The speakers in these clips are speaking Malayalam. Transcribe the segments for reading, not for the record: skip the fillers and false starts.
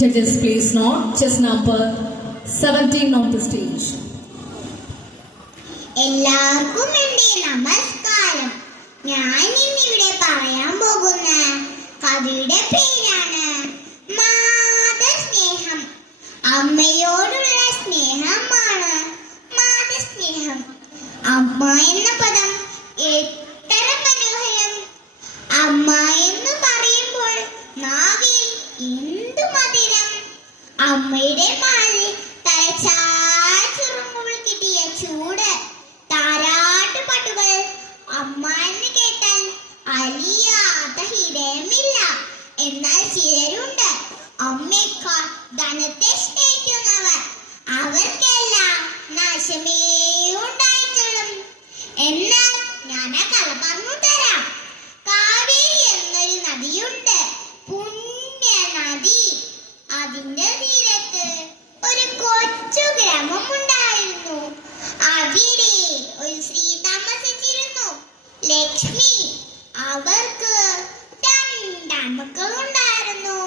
Judges, please note chess number 17 on the stage. എല്ലാവർക്കും എൻ്റെ നമസ്കാരം. ഞാൻ ഇന്നിവിടെ പറയാൻ പോകുന്ന കഥയുടെ പേരാണ് മാതൃസ്നേഹം. അമ്മയോടുള്ള സ്നേഹമാണ് മാതൃസ്നേഹം. അമ്മ എന്ന പദം എത്ര മനോഹരം! അമ്മ എന്ന് പറയുമ്പോൾ നാവിൽ എന്തു മധുരം! അമ്മയുടെ മാറിൽ തലച്ചാറുമ്പോൾ കിട്ടിയ ചൂട്, താരാട്ടുപാട്ടുകൾ. അമ്മ എന്ന് കേട്ടാൽ അലിയാത്ത ഹൃദയമില്ല. എന്നാൽ ചിലരുണ്ട് അമ്മയേക്കാൾ ധനത്തെ സ്നേഹിക്കുന്നവർ. അവർക്കെല്ലാം നാശമേ ഉണ്ടായിട്ടുള്ളൂ. എന്നാൽ ഞാൻ ആ കഥ പറഞ്ഞു തരാം. കാവേരി എന്നൊരു നദിയുണ്ട്, പുണ്യ നദി. അതിന്റെ തീരത്ത് ഒരു കൊച്ചു ഗ്രാമം ഉണ്ടായിരുന്നു. അവിടെ ഒരു സ്ത്രീ താമസിച്ചിരുന്നു, ലക്ഷ്മി. അവർക്ക് രണ്ടാമക്കളുണ്ടായിരുന്നു,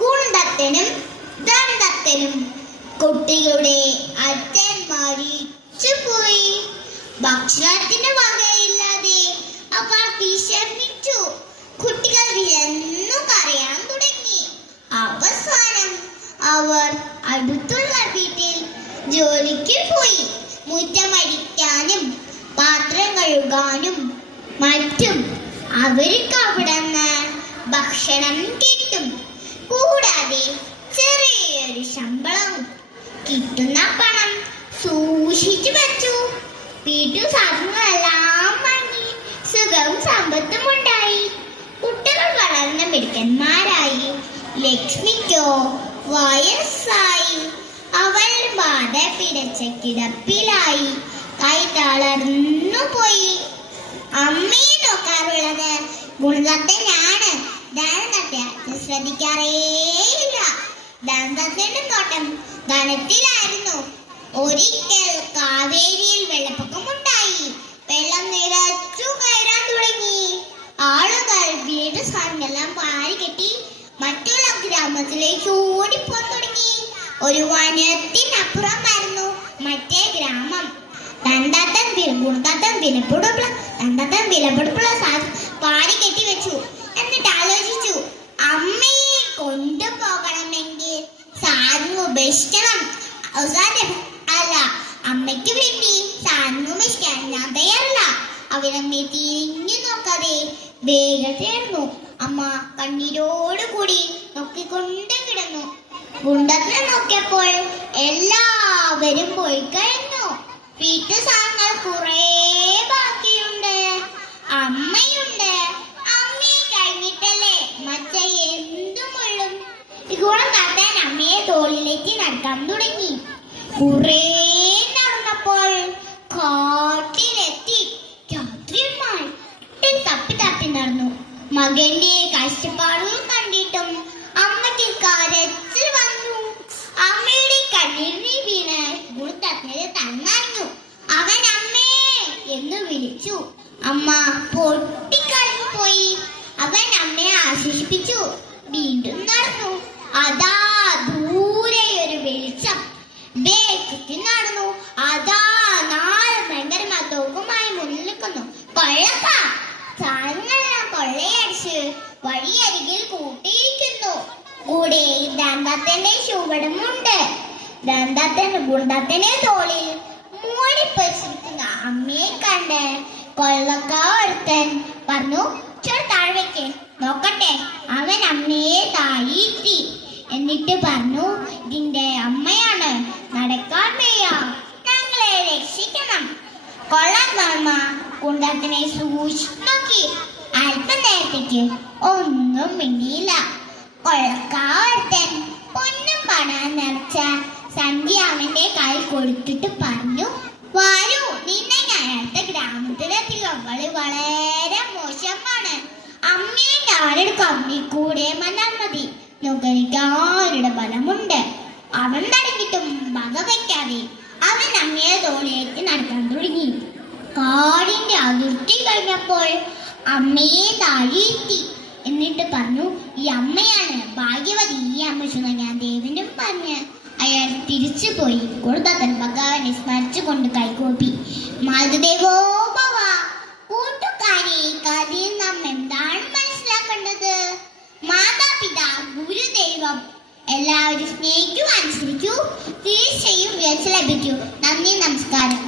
കുണ്ടത്തനും ദന്തത്തനും. കുട്ടികളുടെ അച്ഛൻ മരിച്ചുപോയി. ഭക്ഷണത്തിന് വകയില്ലാതെ അവർ വിഷമിച്ചു. കുട്ടികൾ വിശന്നു കരയാൻ തുടങ്ങി. അവസാനം അവർ അടുത്തുള്ള വീട്ടിൽ ജോലിക്ക് പോയി. മുറ്റമടിക്കാനും പാത്രം കഴുകാനും മറ്റും അവർക്ക് അവിടെ നിന്ന് ഭക്ഷണം കിട്ടും. കൂടാതെ ചെറിയൊരു ശമ്പളവും. കിട്ടുന്ന പണം സൂക്ഷിച്ചു വെച്ചു. വീട്ടു സാധനങ്ങളെല്ലാം വാങ്ങി സുഖവും സമ്പത്തും ഉണ്ടായി. കുട്ടികൾ വളർന്ന മിടുക്കന്മാരായി. ലക്ഷ്മിക്കോ വയസ്സായി. അവൾ ബാധ പിടച്ച കിടപ്പിലായി. കൈ തളർന്നു പോയി. അമ്മയെ നോക്കാറുള്ളത് ഗുണദത്തനാണ്. ദന്തത്തെ ശ്രദ്ധിക്കാറേയില്ല. ദന്തത്തിന്റെ നോട്ടം ധനത്തിലായിരുന്നു. ഒരിക്കൽ കാവേരിയിൽ വെള്ളപ്പൊക്കമുണ്ടായി. വെള്ളം നിറച്ചു കയറാൻ തുടങ്ങി. ആളുകൾ വീട് സാധനങ്ങളെല്ലാം വാരികെട്ടി മറ്റുള്ള ഗ്രാമത്തിലേക്ക് ഓടിപ്പോൻ തുടങ്ങി. ഒരു വനത്തിനപ്പുറമായിരുന്നു മറ്റേ ഗ്രാമം. ദന്തത്തൻ വിലപിടിപ്പുള്ള പാടി കെട്ടി വെച്ചു. എന്നിട്ട് ആലോചിച്ചു, അമ്മയെ കൊണ്ടുപോകണമെങ്കിൽ സാധനം ഉപേക്ഷിക്കണം. അവസാനം അല്ല, അമ്മയ്ക്ക് വേണ്ടി സാധനം ഉപേക്ഷിക്കാൻ ഞാൻ തയ്യാറല്ല. അവരമ്മയെ തിരിഞ്ഞു നോക്കാതെ വേഗത്തിലായിരുന്നു. അമ്മ കണ്ണീരോടുകൂടി നോക്കിക്കൊണ്ട് കിടന്നു. ഗുണ്ടത്തിനെ നോക്കിയപ്പോൾ എല്ലാവരും പോയി കഴിഞ്ഞു. വീട്ടു സാധനങ്ങൾ കുറെ ബാക്കിയുണ്ട്. അമ്മയുണ്ട്. അമ്മയെ കഴിഞ്ഞിട്ടല്ലേ മറ്റേ എന്തുമുള്ളും. ഗുണം കാട്ടാൻ അമ്മയെ തോളിലേക്ക് നടക്കാൻ തുടങ്ങി. കുറെ നടന്നപ്പോൾ കാട്ടിലെത്തി. രാത്രിയുമായി തപ്പി നടന്നു. മകന്റെ കഷ്ടപ്പാടുകൾ കണ്ടിട്ടും അമ്മയ്ക്ക് കരച്ചിൽ വന്നു. അമ്മയുടെ കണ്ണീരിൽ വീണ് ഗുണത്തന്നെ തന്നറിഞ്ഞു. അവൻ അമ്മേ എന്ന് വിളിച്ചു. അമ്മ പൊട്ടിക്കളഞ്ഞു പോയി. അവൻ അമ്മയെ ആശ്വസിപ്പിച്ചു. വീണ്ടും നടന്നു. അതാ ദൂരെ ഒരു വെളിച്ചം. വേഗത്തിൽ നടന്നു. അതാ 4 ഭയങ്കരമായ തോക്കുമായി മുന്നിൽ നിൽക്കുന്നു. കൊള്ളക്ക സാധനങ്ങളെല്ലാം കൊള്ളയടിച്ച് വഴിയരികിൽ കൂട്ടിയിരിക്കുന്നു. കൂടെ ദന്തത്തിന്റെ ചുവടുമുണ്ട്. ഗുണ്ടത്തിനെ തോളിൽ മൂടിപ്പിച്ചിരിക്കുന്ന അമ്മയെ കണ്ട് കൊള്ളക്കാരൻ പറഞ്ഞു, താഴേക്ക് നോക്കട്ടെ. അവൻ അമ്മയെ താഴ്ത്തി. എന്നിട്ട് പറഞ്ഞു, ഇതിന്റെ അമ്മയാണ്, നടക്കാൻ വയ്യ, ഞങ്ങളെ രക്ഷിക്കണം. കൊള്ളക്കാരമ്മ കുണ്ടത്തിനെ സൂക്ഷിച്ചു നോക്കി. അല്പനേരത്തേക്ക് ഒന്നും മിണ്ടിയില്ല. കൊള്ളക്കാരൻ പൊന്നും പണം നിറച്ച സന്ധ്യ അവന്റെ കയ്യിൽ കൊടുത്തിട്ട് പറഞ്ഞു, വരൂ, നിന്നെ ഞാൻ അടുത്ത ഗ്രാമത്തിലെത്തിക്കുക. അവള് വളരെ മോശമാണ്. അമ്മയെ ഞാനെടുക്കും. അമ്മയെ കൂടെ വന്നാൽ മതി. നോക്കാരുടെ ബലമുണ്ട്. അവൻ തടഞ്ഞിട്ടും വക വയ്ക്കാതെ അവൻ അമ്മയെ തോളിലേക്ക് നടക്കാൻ തുടങ്ങി. കാടിന്റെ അതിർത്തി കഴിഞ്ഞപ്പോൾ അമ്മയെ താഴെത്തി. എന്നിട്ട് പറഞ്ഞു, ഈ അമ്മയാണ് ഭാഗ്യവതി. ഈ അമ്മ ചൊന്ന ഞാൻ ദേവനും പറഞ്ഞ് അയാൾ തിരിച്ചുപോയി. കുടുംബത്തിൽ ഭഗവാനെ സ്മരിച്ചുകൊണ്ട് കൈകൂപ്പി. മാതൃദേവോ ഭവ. കൂട്ടുകാരെ, കഥയിൽ നാം എന്താണ് മനസ്സിലാക്കേണ്ടത്? മാതാപിതാ, ഗുരുദൈവം എല്ലാവരും സ്നേഹിക്കൂ, അനുസരിക്കൂ, തീർച്ചയായും ഉയർച്ച ലഭിക്കൂ. നന്ദി, നമസ്കാരം.